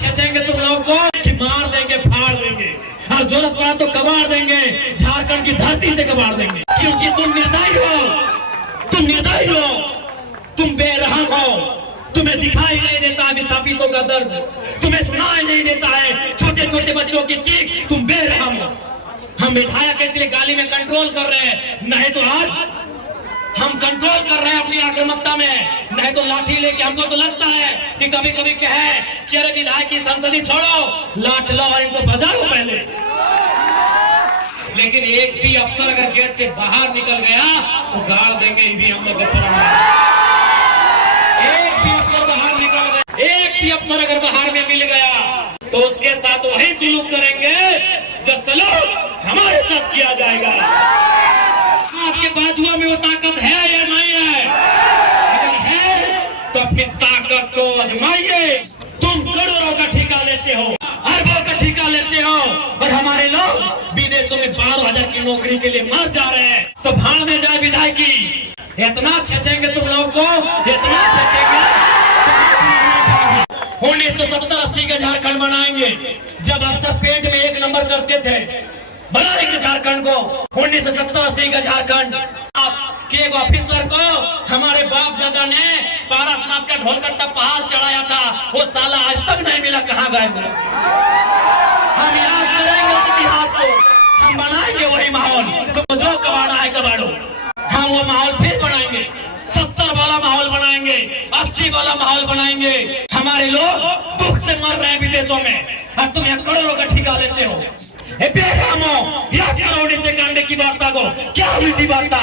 छेचेंगे तुम लोग को कि मार देंगे, फाड़ देंगे, और जरूरत पड़ा तो कबाड़ देंगे, झारखंड की धरती से कबाड़ देंगे। क्योंकि तुम निर्दयी हो, तुम निर्दयी हो, तुम बेरहम हो। तुम्हें दिखाई नहीं देता है विस्थापितों का दर्द, तुम्हें सुनाई नहीं देता है छोटे छोटे बच्चों की चीख। तुम बेरहम हो। हम विधायक इसलिए गाली में कंट्रोल कर रहे हैं, नहीं तो आज हम कंट्रोल कर रहे हैं अपनी आक्रामकता में, नहीं तो लाठी लेके। हमको तो लगता है कि कभी कभी कहे कि अरे विधायक की संसदी छोड़ो, लाठ लो और इनको बजाओ पहले। लेकिन एक भी अफसर अगर गेट से बाहर निकल गया तो गाड़ देंगे ईवीएम में। एक भी अफसर बाहर निकल गया, एक भी अफसर अगर बाहर में मिल गया तो उसके साथ वही सलूक करेंगे जो सलूक हमारे साथ किया जाएगा। आपके बाजुओं में वो ताकत है या नहीं है? अगर है तो अपनी ताकत को आजमाइए। तुम करोड़ों का ठेका लेते हो, अरबों का ठेका लेते हो, और हमारे लोग विदेशों में 12,000 की नौकरी के लिए मर जा रहे हैं। तो भाड़ में जाए विधायकी। इतना छेचेंगे तुम लोग को, इतना छेचेंगे। 1970-80 का झारखंड बनाएंगे। जब अफसर पेट में 1 नंबर करते थे, बनाएंगे झारखंड को 1970-80 का झारखंड। के एक ऑफिसर को हमारे बाप दादा ने पारसनाथ का ढोलकट्टा पहाड़ चढ़ाया था, वो साला आज तक नहीं मिला, कहाँ गए? हम याद करेंगे उस इतिहास को, हम बनाएंगे वही माहौल। तुम जो कबाड़ा है कबाड़ो, हम वो माहौल फिर बनाएंगे। 70 वाला माहौल बनाएंगे, 80 वाला माहौल बनाएंगे। हमारे लोग दुख से मर रहे हैं विदेशों में, और तुम यहाँ करोड़ों का ठेका लेते हो। करोड़ से कांडे की वार्ता को क्या हुई थी वार्ता?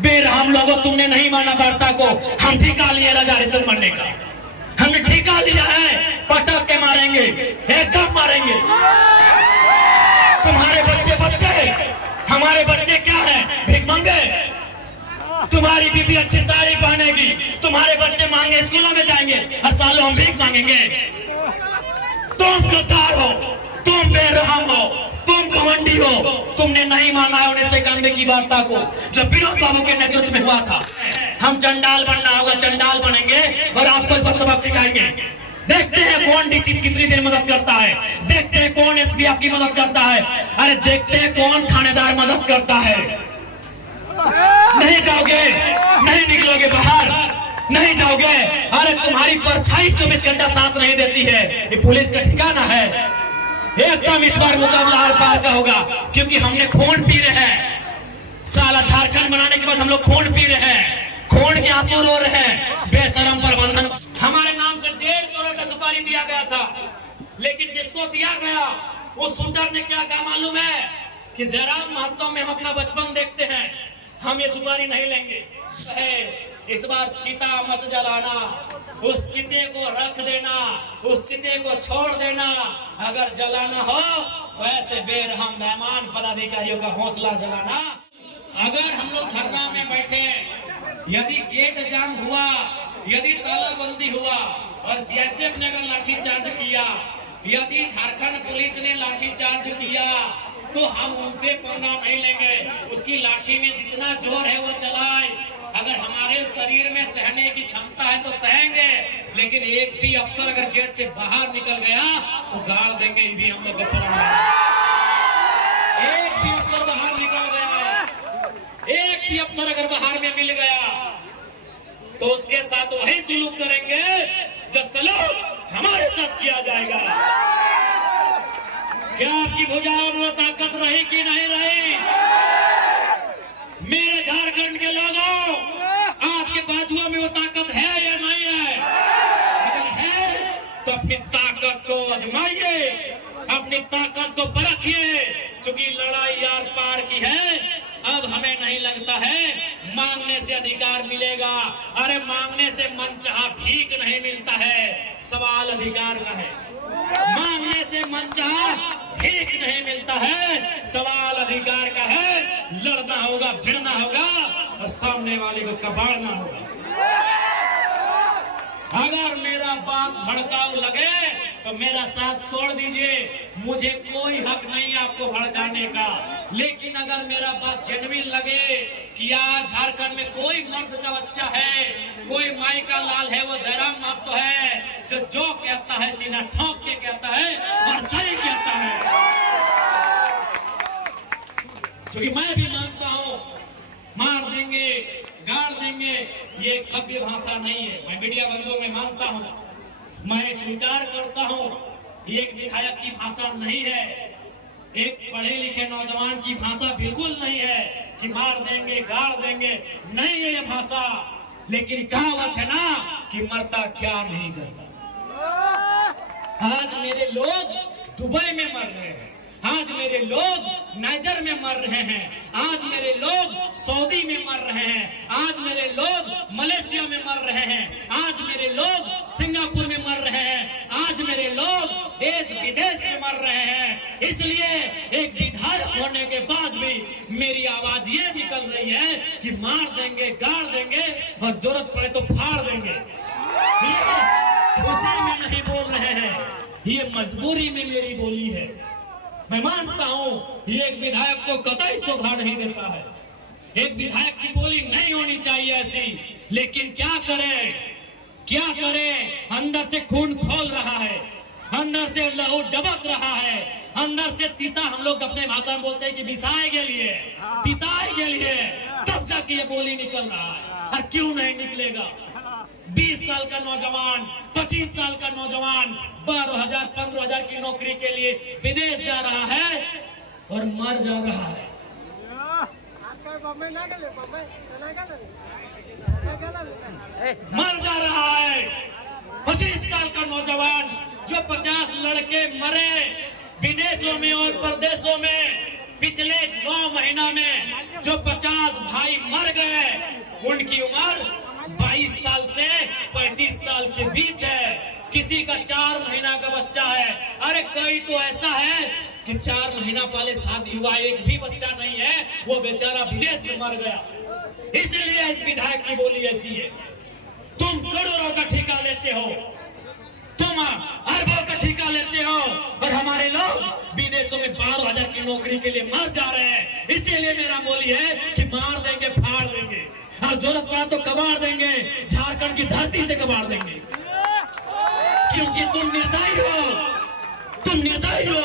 बेरहम लोगों, तुमने नहीं माना वार्ता को। हम ठेका लिए राजा हरिश्चंद्र बनने का, हमने ठेका लिया है। पटक के मारेंगे, एकदम मारेंगे। तुम्हारे बच्चे हमारे बच्चे क्या है? भीख मंगे। तुम्हारी बीबी अच्छी साड़ी पहनेगी, तुम्हारे बच्चे मांगे स्कूलों में जाएंगे, हर साल हम भीख मांगेंगे। तुम गद्दार हो, तुम बेरहम हो, तुम घमंडी हो। तुमने नहीं माना है 1991 की वार्ता को, जो विनोद बाबू के नेतृत्व में हुआ था। हम चंडाल बनना होगा, चंडाल बनेंगे और आपको सबक सिखाएंगे। देखते हैं कौन डीसी कितनी देर मदद करता है, देखते हैं कौन एसपी आपकी मदद करता है, अरे देखते हैं कौन थानेदार मदद करता है। नहीं जाओगे, नहीं निकलोगे बाहर, नहीं जाओगे। अरे तुम्हारी परछाई 24 घंटा साथ नहीं देती है। ये पुलिस का ठिकाना है? एकदम इस बार मुकाबला आर पार का होगा, क्योंकि हमने खून पी रहे हैं। साला झारखंड बनाने के बाद हम लोग खून पी रहे हैं, खून के आंसू रो रहे हैं। बेशरम प्रबंधन। हमारे नाम से 1.5 करोड़ का सुपारी दिया गया था, लेकिन जिसको दिया गया उस शूटर ने क्या कहा मालूम है? कि जयराम महतो में हम अपना बचपन देखते हैं, हम ये सुपारी नहीं लेंगे। इस बार चिता मत जलाना, उस चिते को रख देना, उस चिते को छोड़ देना। अगर जलाना हो तो ऐसे बेरहम मेहमान पदाधिकारियों का हौसला जलाना। अगर हम लोग धरना में बैठे, यदि गेट जाम हुआ, यदि तालाबंदी हुआ और सीएसएफ ने अगर लाठीचार्ज किया, यदि झारखंड पुलिस ने लाठीचार्ज किया, तो हम उनसे पंगा नहीं लेंगे। उसकी लाठी में जितना जोर है वो चलाए। अगर हमारे शरीर में सहने की क्षमता है तो सहेंगे, लेकिन एक भी अफसर अगर गेट से बाहर निकल गया तो गाड़ देंगे ईवीएम में। एक भी अफसर बाहर निकल गया, एक भी अफसर अगर बाहर में मिल गया तो उसके साथ वही सलूक करेंगे जो सलूक हमारे साथ किया जाएगा। क्या आपकी भुजाओं में ताकत रही कि नहीं रही? मेरे झारखंड के लोगों, आपके बाजुओं में वो ताकत है या नहीं है? अगर है तो अपनी ताकत को आजमाइए, अपनी ताकत को परखिए। चूंकि लड़ाई यार पार की है, अब हमें नहीं लगता है मांगने से अधिकार मिलेगा। अरे मांगने से मनचाहा भीख नहीं मिलता है, सवाल अधिकार का है। मांगने से मनचाहा भीख नहीं मिलता है, सवाल अधिकार का है। लड़ना होगा, भिड़ना होगा और सामने वाले को कबाड़ना होगा। अगर मेरा बात भड़काऊ लगे तो मेरा साथ छोड़ दीजिए, मुझे कोई हक नहीं आपको भड़काने का। लेकिन अगर मेरा बात जेन्युइन लगे कि आज झारखंड में कोई मर्द का बच्चा है, कोई माई का लाल है, वो जयराम महतो है, जो कहता है सीना ठोक क्योंकि मैं भी मानता हूं मार देंगे गाड़ देंगे ये एक सभ्य भाषा नहीं है। मैं मीडिया बंधुओं में मानता हूं, मैं स्वीकार करता हूं ये एक विधायक की भाषा नहीं है, एक पढ़े लिखे नौजवान की भाषा बिल्कुल नहीं है कि मार देंगे गाड़ देंगे, नहीं है ये भाषा। लेकिन कहावत है ना कि मरता क्या नहीं करता। आज मेरे लोग दुबई में मर रहे हैं, आज मेरे लोग नाइजर में मर रहे हैं, आज मेरे लोग सऊदी में मर रहे हैं, आज मेरे लोग मलेशिया में मर रहे हैं, आज मेरे लोग सिंगापुर में मर रहे हैं, आज मेरे लोग देश विदेश में मर रहे हैं। इसलिए एक विधायक होने के बाद भी मेरी आवाज ये निकल रही है कि मार देंगे गाड़ देंगे और जरूरत पड़े तो फाड़ देंगे। ये खुशी में नहीं बोल रहे हैं, ये मजबूरी में मेरी बोली है। मैं मानता हूं ये एक विधायक को कतई शोभा नहीं देता है, एक विधायक की बोली नहीं होनी चाहिए ऐसी, लेकिन क्या करे अंदर से खून खोल रहा है, अंदर से लहू डबक रहा है, अंदर से तीता, हम लोग अपने भाषा में बोलते हैं कि बिसाए के लिए पिताए के लिए, तब जाके ये बोली निकल रहा है। और क्यों नहीं निकलेगा? 20 साल का नौजवान, 25 साल का नौजवान 12,000 15,000 की नौकरी के लिए विदेश जा रहा है और मर जा रहा है। मर जा रहा है 25 साल का नौजवान, जो 50 लड़के मरे विदेशों में और परदेशों में। पिछले 9 महीना में जो 50 भाई मर गए, उनकी उम्र 22 साल से 35 साल के बीच है। किसी का 4 महीना का बच्चा है, अरे कोई तो ऐसा है कि 4 महीना पहले शादी हुआ, एक भी बच्चा नहीं है, वो बेचारा विदेश में मर गया। इसलिए इस विधायक की बोली ऐसी है। तुम करोड़ों का ठेका लेते हो, तुम अरबों का ठेका लेते हो, और हमारे लोग विदेशों में 12,000 की नौकरी के लिए मर जा रहे हैं। इसीलिए मेरा बोली है कि मार देंगे फाड़ देंगे, और जरूरत पड़ा तो कबाड़ देंगे, झारखंड की धरती से कबाड़ देंगे। क्योंकि तुम निर्दयी हो,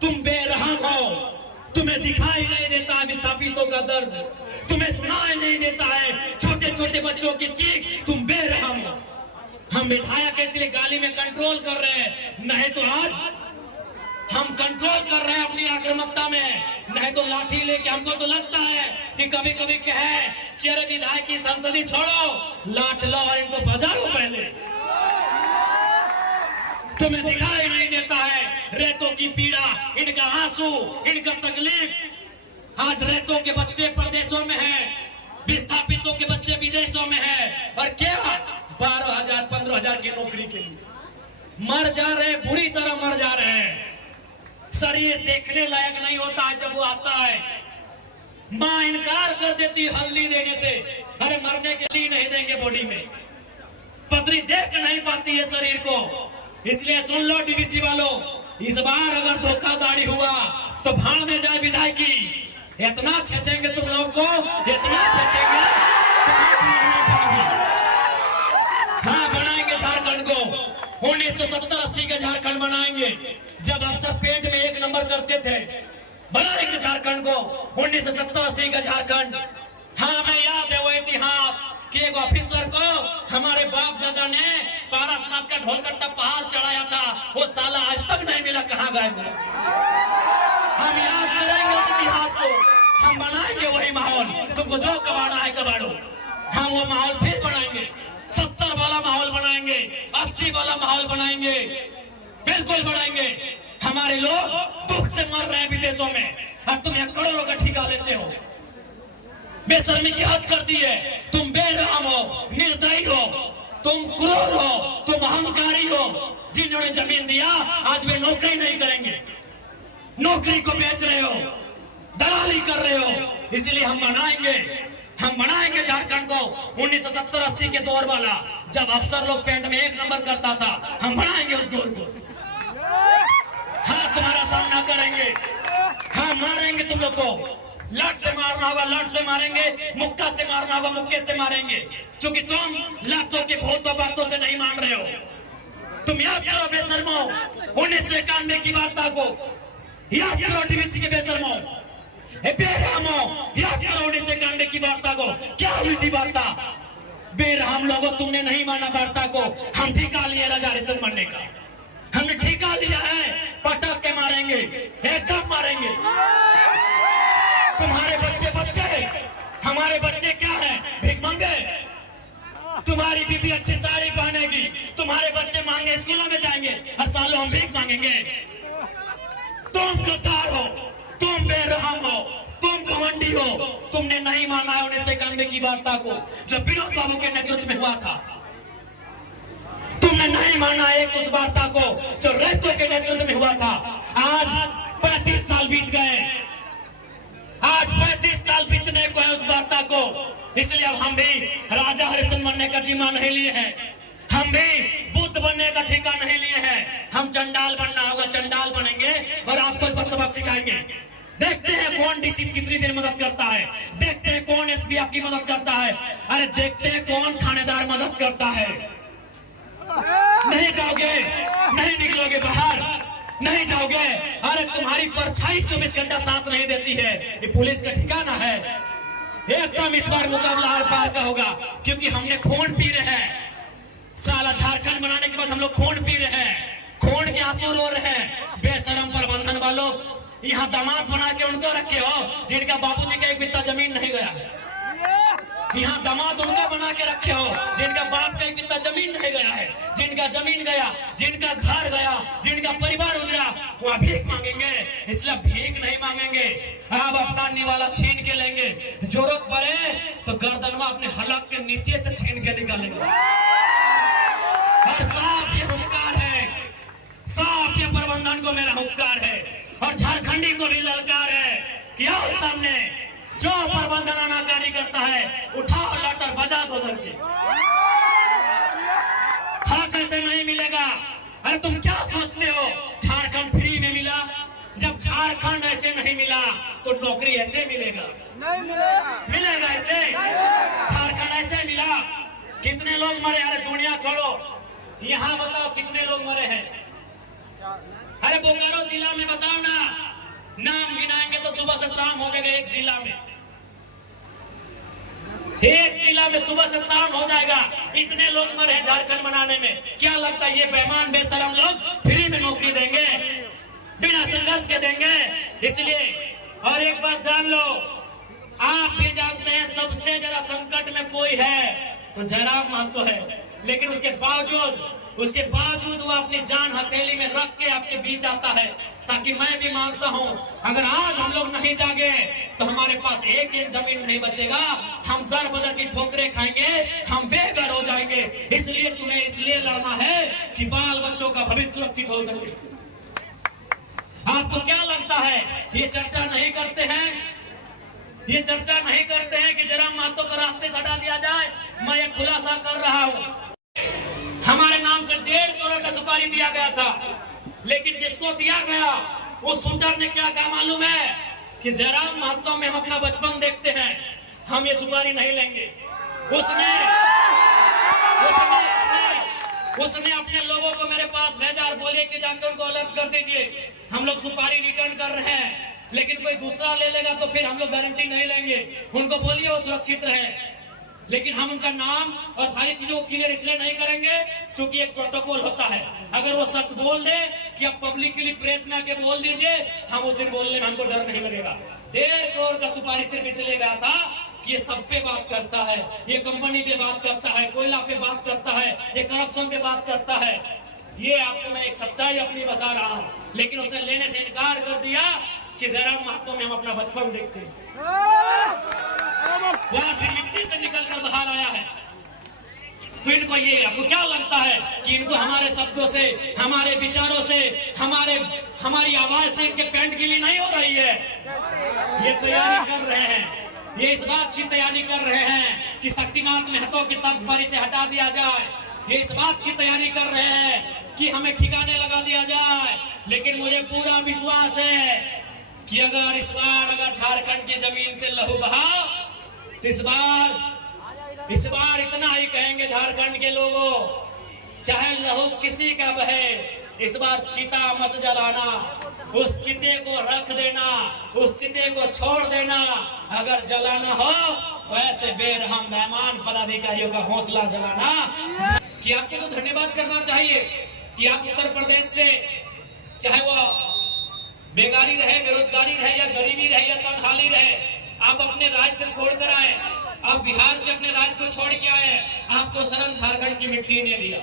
तुम बेरहम हो, तुम्हें दिखाई नहीं देता है विस्थापितों का दर्द, तुम्हें सुनाई नहीं देता है छोटे छोटे बच्चों की चीख, तुम बेरहम हो। हम विधायक इसलिए गाली में कंट्रोल कर रहे हैं, नहीं तो आज हम कंट्रोल कर रहे हैं अपनी आक्रामकता में, नहीं तो लाठी लेके। हमको तो लगता है कि कभी कभी कहे कि अरे विधायक की संसदी छोड़ो, लाठ लो और इनको बजाओ पहले। तुम्हें दिखाई नहीं देता है रेतों की पीड़ा, इनका आंसू, इनका तकलीफ। आज रेतों के बच्चे परदेशों में हैं, विस्थापितों के बच्चे विदेशों में हैं, और क्या 12,000 15,000 की नौकरी के लिए मर जा रहे, बुरी तरह मर जा रहे हैं। शरीर देखने लायक नहीं होता है जब वो आता है। माँ इनकार कर देती हल्दी देने से, अरे मरने के लिए नहीं देंगे बॉडी में, पतरी देख नहीं पाती है शरीर को। इसलिए सुन लो डीवीसी वालों, इस बार अगर धोखाधड़ी हुआ तो भाड़ में जाए विधायकी। इतना छेचेंगे तुम लोग को, इतना छेचेंगे। हाँ, बनाएंगे झारखंड को, 1970-80 का झारखंड बनाएंगे, जब अफसर पेट में 1 नंबर करते थे। बनाएंगे झारखंड को, 1970-80 का झारखंड। हाँ, हमें याद है वो इतिहास कि एक ऑफिसर को हमारे बाप दादा ने पारसनाथ का ढोलकट्टा पहाड़ चढ़ाया था, वो साला आज तक नहीं मिला, कहाँ गए? हम याद करेंगे उस इतिहास को, हम बनाएंगे वही माहौल। तुमको जो कबाड़ा है कबाड़ो, हम वो माहौल फिर बनाएंगे, 70 वाला माहौल बनाएंगे, 80 वाला माहौल बनाएंगे, बिल्कुल बनाएंगे। हमारे लोग दुख से मर रहे हैं विदेशों में, और तुम यहाँ करोड़ों का ठेका लेते हो। बेशर्मी की हद कर दी है। तुम बेरहम हो, निर्दयी हो, तुम क्रूर हो, तुम अहंकारी हो। जिन्होंने जमीन दिया आज वे नौकरी नहीं करेंगे, नौकरी को बेच रहे हो, दलाली कर रहे हो। इसलिए हम बनाएंगे झारखंड को 1970-80 के दौर वाला, जब अफसर लोग पेंट में 1 नंबर करता था। हम बनाएंगे उस दौर को। हाँ, तुम्हारा सामना करेंगे, हाँ मारेंगे तुम लोग को। लट से मारना होगा लट से मारेंगे, मुक्का से मारना होगा मुक्के से मारेंगे, क्योंकि तुम लातों के भूतों बातों से नहीं मान रहे हो। तुम याद करो बेशर्मो 1991 की वार्ता को, याद करो डीवीसी के बेशर्मो। बेरहमो याद करो 1991 की वार्ता को। क्या हुई थी वार्ता? बेरहम लोगों, तुमने नहीं माना वार्ता को। हम ठिका लिए राजा हरिश्चंद्र बनने का, हमने ठिका लिया है। पटक के मारेंगे, एकदम मारेंगे। तुम्हारे बच्चे हमारे बच्चे क्या है? भीख मांगे। तुम्हारी बीबी अच्छी साड़ी पहनेगी, तुम्हारे बच्चे मांगे स्कूलों में जाएंगे, हर सालों हम भीख मांगेंगे। तुम गद्दार हो, तुम बेरहम हो, तुम घमंडी हो। तुमने नहीं माना है 1991 की वार्ता को जो विनोद बाबू के नेतृत्व में हुआ था। तुमने नहीं माना एक उस वार्ता को जो रैतो के नेतृत्व में हुआ था। आज 35 साल बीत गए, आज 35 साल बीतने को है उस वार्ता को। इसलिए अब हम भी राजा हरिश्चंद्र बनने का जिम्मा नहीं लिए हैं, हम भी बुद्ध बनने का ठेका नहीं लिए हैं। हम चंडाल बनना होगा, चंडाल बनेंगे और आपको इस पर सबक सिखाएंगे। देखते हैं कौन डीसी कितनी देर मदद करता है, देखते हैं कौन एसपी आपकी मदद करता है, अरे देखते हैं कौन थानेदार मदद करता है। नहीं जाओगे, नहीं निकलोगे बाहर, नहीं जाओगे। अरे तुम्हारी परछाई 24 घंटा साथ नहीं देती है। ये पुलिस का ठिकाना है। एकदम इस बार मुकाबला आर पार का होगा, क्योंकि हमने खून पी रहे हैं। साला झारखंड बनाने के बाद हम लोग खून पी रहे हैं, खून के आंसू रो रहे हैं। बेशरम प्रबंधन वालों, यहाँ दामाद बना के उनको रखे हो जिनका बाबूजी का एक बित्ता जमीन नहीं गया। यहाँ दामाद उनका बना के रखे हो जिनका बाप का एक बित्ता जमीन नहीं गया है। जिनका जमीन गया, जिनका घर गया, जिनका परिवार उजड़ा, वह भीख मांगेंगे। इसलिए भीख नहीं मांगेंगे, अब अपना निवाला छीन के लेंगे। जरूरत पड़े तो गर्दनवा अपने हलक के नीचे से छीन के निकालेंगे। और साफ ये हुंकार है, साफ ये प्रबंधन को मेरा हुंकार है और झारखंडी को भी ललकार है कि आओ सामने, जो प्रबंधन अनाकारी करता है उठाओ लट और बजा दो धर के। हक ऐसे नहीं मिलेगा। अरे तुम क्या सोचते हो झारखंड फ्री में मिला? जब झारखंड ऐसे नहीं मिला तो नौकरी ऐसे मिलेगा? नहीं मिलेगा ऐसे। झारखंड ऐसे मिला, कितने लोग मरे? अरे दुनिया छोड़ो, यहाँ बताओ कितने लोग मरे हैं? अरे बोकारो जिला में बताओ ना, नाम गिनाएंगे तो सुबह से शाम हो जाएगा। एक जिला में सुबह से शाम हो जाएगा। इतने लोग मरे हैं झारखंड बनाने में। क्या लगता है ये बेईमान बेशरम लोग फ्री में नौकरी देंगे? बिना संघर्ष के देंगे? इसलिए और एक बात जान लो, आप भी जानते हैं सबसे ज्यादा संकट में कोई है तो जयराम महतो है। लेकिन उसके बावजूद वो अपनी जान हथेली में रख के आपके बीच आता है, ताकि मैं भी मांगता हूं अगर आज हम लोग नहीं जागे तो हमारे पास एक जमीन नहीं बचेगा। हम दर बदर की ठोकरें खाएंगे, हम बेघर हो जाएंगे। इसलिए तुम्हें इसलिए लड़ना है कि बाल बच्चों का भविष्य सुरक्षित हो सके। आपको क्या लगता है ये चर्चा नहीं करते हैं? ये चर्चा नहीं करते हैं कि जयराम महतो को रास्ते से हटा दिया जाए? मैं ये खुलासा कर रहा हूं, हमारे नाम से 1.5 करोड़ का सुपारी दिया गया था, लेकिन जिसको दिया गया वो शूटर ने क्या कहा मालूम है? कि जयराम महतो में हम अपना बचपन देखते हैं, हम ये सुपारी नहीं लेंगे। उसने अपने लोगों को मेरे पास भेजा और बोले कि जाकर उनको अलर्ट कर दीजिए, हम लोग सुपारी रिटर्न कर रहे हैं। लेकिन कोई दूसरा ले लेगा तो फिर हम लोग गारंटी नहीं लेंगे। उनको बोलिए वो सुरक्षित रहे, लेकिन हम उनका नाम और सारी चीजों को क्लियर इसलिए नहीं करेंगे क्योंकि एक प्रोटोकॉल होता है। अगर वो सच बोल दे कि आप पब्लिकली प्रेस में आके बोल दीजिए, हम उस दिन बोलने में हमको डर नहीं लगेगा। 1.5 करोड़ का सुपारी सिर्फ इसलिए गया था कि ये सब पे बात करता है, ये कंपनी पे बात करता है, कोयला पे बात करता है, ये करप्शन पे बात करता है। ये आपको मैं एक सच्चाई अपनी बता रहा हूँ। लेकिन उसने लेने से इनकार कर दिया कि जयराम महतो में हम अपना बचपन देखते हैं। वहां से मिट्टी से निकलकर बाहर आया है। तो इनको ये, आपको क्या लगता है कि इनको हमारे शब्दों से, हमारे विचारों से, हमारी आवाज से इनके पैंट गिली नहीं हो रही है? ये तैयारी कर रहे हैं, ये इस बात की तैयारी कर रहे हैं कि शक्तिमान महतो की तर्जबारी से हटा दिया जाए। ये इस बात की तैयारी कर रहे हैं कि हमें ठिकाने लगा दिया जाए। लेकिन मुझे पूरा विश्वास है कि अगर इस बार झारखंड की जमीन से लहू बहा तो इस बार इतना ही कहेंगे झारखंड के लोगों, चाहे लहू किसी का बहे, इस बार चिता मत जलाना। उस चिते को रख देना, उस चिते को छोड़ देना। अगर जलाना हो तो ऐसे बेरहम मेहमान पदाधिकारियों का हौसला जलाना। कि आपको तो धन्यवाद करना चाहिए कि आप उत्तर प्रदेश से, चाहे वो बेकारी रहे, बेरोजगारी रहे, या गरीबी रहे, या तंगहाली रहे, आप अपने राज्य से छोड़कर आए। आप बिहार से अपने राज्य को छोड़ के आए। आपको शरण झारखंड की मिट्टी ने दिया,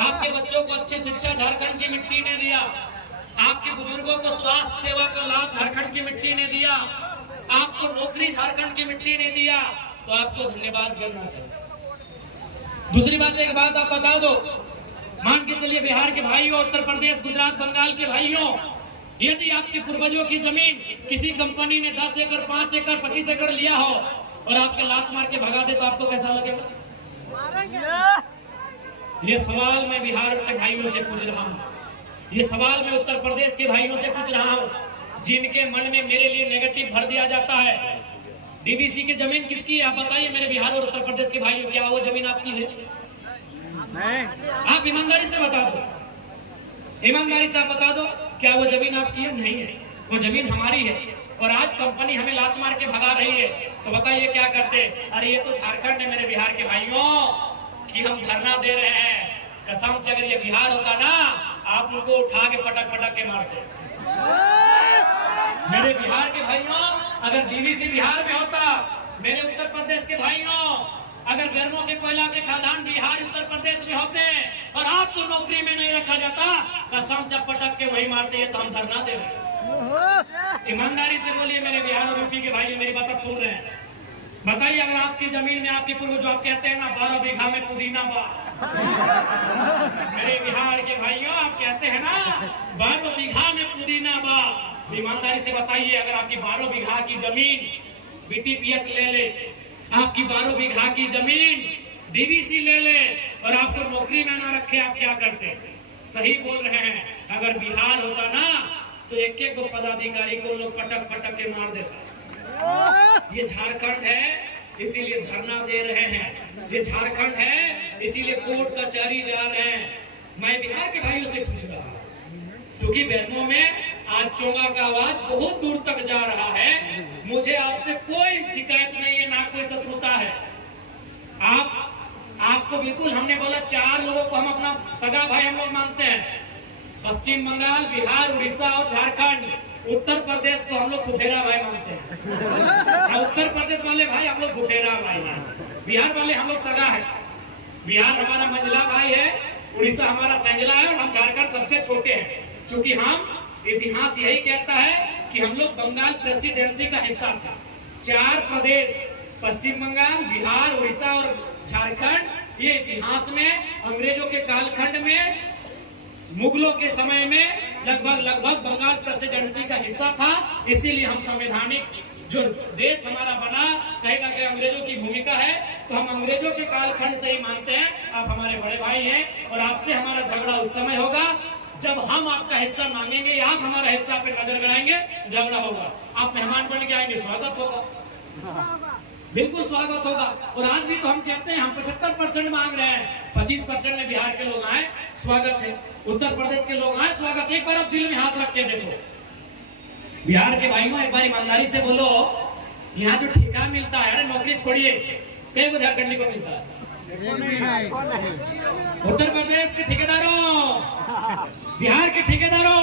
आपके बच्चों को अच्छी शिक्षा झारखंड की मिट्टी ने दिया, आपके बुजुर्गों को स्वास्थ्य सेवा का लाभ झारखंड की मिट्टी ने दिया, आपको नौकरी झारखंड की मिट्टी ने दिया। तो आपको धन्यवाद करना चाहिए। दूसरी बात, एक बात आप बता दो, मान के चलिए बिहार के भाइयों, उत्तर प्रदेश, गुजरात, बंगाल के भाइयों, यदि आपके पूर्वजों की जमीन किसी कंपनी ने 10 एकड़, 5 एकड़, 25 एकड़ लिया हो और आपके लात मार के भगा दे, तो आपको कैसा लगेगा? ये सवाल मैं बिहार के भाइयों से पूछ रहा हूँ, ये सवाल मैं उत्तर प्रदेश के भाइयों से पूछ रहा हूँ, जिनके मन में मेरे लिए नेगेटिव भर दिया जाता है। डीबीसी की जमीन किसकी है? आप बताइए मेरे बिहार और उत्तर प्रदेश के भाइयों, क्या वो जमीन आपकी है? नहीं। आप ईमानदारी से बता दो, ईमानदारी से आप बता दो, क्या वो जमीन आपकी है? नहीं है, वो जमीन हमारी है। और आज कंपनी हमें लात मार के भगा रही है, तो बताइए क्या करते? अरे ये तो झारखंड है मेरे बिहार के भाइयों, कि हम धरना दे रहे हैं। कसम से अगर ये बिहार होता ना, आप उनको उठा के पटक पटक के मारते। मेरे बिहार के भाइयों, अगर डीवीसी बिहार में होता, मेरे उत्तर प्रदेश के भाइयों, अगर गर्मों के कोयला के खदान बिहार उत्तर प्रदेश में होते और आपको नौकरी में नहीं रखा जाता, कसम से पटक के वही मारते हैं। तो हम धरना दे रहे हैं। ईमानदारी से बोलिए मेरे बिहार और यूपी के भाई, मेरी बात सुन रहे हैं, बताइए अगर आपकी जमीन में आपके पूर्वज जो आप कहते हैं ना 12 बीघा में पुदीना बा, मेरे बिहार के भाइयों आप कहते हैं ना 12 बीघा में पुदीना बा, ईमानदारी से बताइए अगर आपकी 12 बीघा की जमीन बीटीपीएस ले ले, आपकी 12 बीघा की जमीन डीवीसी ले ले और आपको नौकरी में ना रखे, आप क्या करते? सही बोल रहे हैं। अगर बिहार होता ना तो एक एक पदाधिकारी को लोग पटक पटक के मार देता। ये झारखंड है इसीलिए धरना दे रहे हैं, ये झारखंड है इसीलिए कोर्ट कचहरी जा रहे हैं। मैं बिहार के भाइयों से पूछ रहा हूँ, क्योंकि बहनों में आज चोंगा का आवाज बहुत दूर तक जा रहा है। मुझे आपसे कोई शिकायत नहीं है, ना कोई शत्रुता है। आपको बिल्कुल, हमने बोला 4 लोगों को हम अपना सगा भाई हम लोग मानते हैं, पश्चिम बंगाल, बिहार, उड़ीसा और झारखंड। उत्तर प्रदेश को हम लोग फुफेरा भाई मानते हैं। उत्तर प्रदेश वाले भाई हम लोग फुफेरा भाई, बिहार वाले हम लोग सगा है। बिहार हमारा मंझला भाई है, उड़ीसा हमारा संजला है और हम झारखंड सबसे छोटे हैं। क्योंकि हम, इतिहास यही कहता है कि हम लोग बंगाल प्रेसिडेंसी का हिस्सा था। 4 प्रदेश, पश्चिम बंगाल, बिहार, उड़ीसा और झारखंड, ये इतिहास में अंग्रेजों के कालखंड में, मुगलों के समय में लगभग बंगाल प्रेसिडेंसी का हिस्सा था। इसीलिए हम संवैधानिक जो देश हमारा बना, कहेगा कि अंग्रेजों की भूमिका है, तो हम अंग्रेजों के कालखंड से ही मानते हैं। आप हमारे बड़े भाई हैं और आपसे हमारा झगड़ा उस समय होगा जब हम आपका हिस्सा मांगेंगे या आप हमारा हिस्सा पे नजर गड़ाएंगे, झगड़ा होगा। आप मेहमान बन के आएंगे, स्वागत होगा, बिल्कुल स्वागत होगा। और आज भी तो हम कहते हैं हम 75% मांग रहे हैं, 25% में बिहार के लोग आए, स्वागत है। उत्तर प्रदेश के लोग आए, स्वागत। एक बार आप दिल में हाथ रख के देखो, बिहार के भाइयों एक बार ईमानदारी से बोलो, यहाँ जो ठेका मिलता है, अरे नौकरी छोड़िए, कई को झारखंडी को मिलता है? उत्तर प्रदेश के ठेकेदारों, बिहार के ठेकेदारों,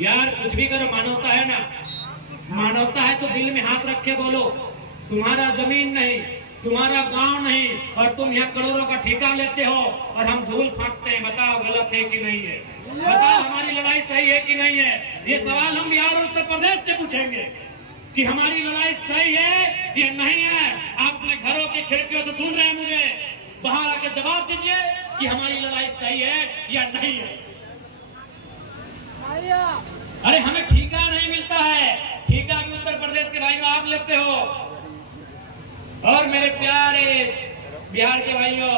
यार कुछ भी करो, मानवता है ना, मानवता है तो दिल में हाथ रख के बोलो, तुम्हारा जमीन नहीं, तुम्हारा गांव नहीं, और तुम यहाँ करोड़ों का ठेका लेते हो और हम धूल फांकते हैं। बताओ गलत है कि नहीं है? बताओ हमारी लड़ाई सही है कि नहीं है? ये सवाल हम बिहार और उत्तर प्रदेश से पूछेंगे कि हमारी लड़ाई सही है या नहीं है। आप अपने घरों की खिड़कियों से सुन रहे हैं मुझे, बाहर आके जवाब दीजिए कि हमारी लड़ाई सही है या नहीं है। अरे हमें ठेका नहीं मिलता है, ठेका भी उत्तर प्रदेश के भाइयों आप लेते हो। और मेरे प्यारे बिहार के भाइयों,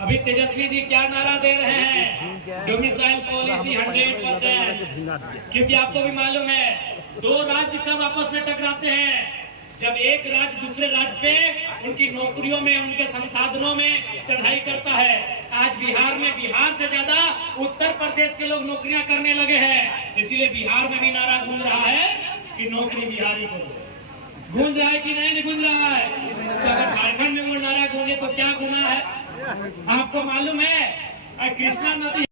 अभी तेजस्वी जी क्या नारा दे रहे हैं? Domicile policy 100%। क्योंकि आपको भी मालूम है 2 राज्य कब आपस में टकराते हैं? जब एक राज्य दूसरे राज्य पे उनकी नौकरियों में, उनके संसाधनों में चढ़ाई करता है। आज बिहार में, बिहार से ज्यादा उत्तर प्रदेश के लोग नौकरियां करने लगे हैं। इसीलिए बिहार में भी नारा गूंज रहा है कि नौकरी बिहारी को दो। गूंज रहा है कि नहीं गूंज रहा है? तो अगर झारखंड में वो नारा गूंजे तो क्या गुनाह है? आपको मालूम है कृष्णा नदी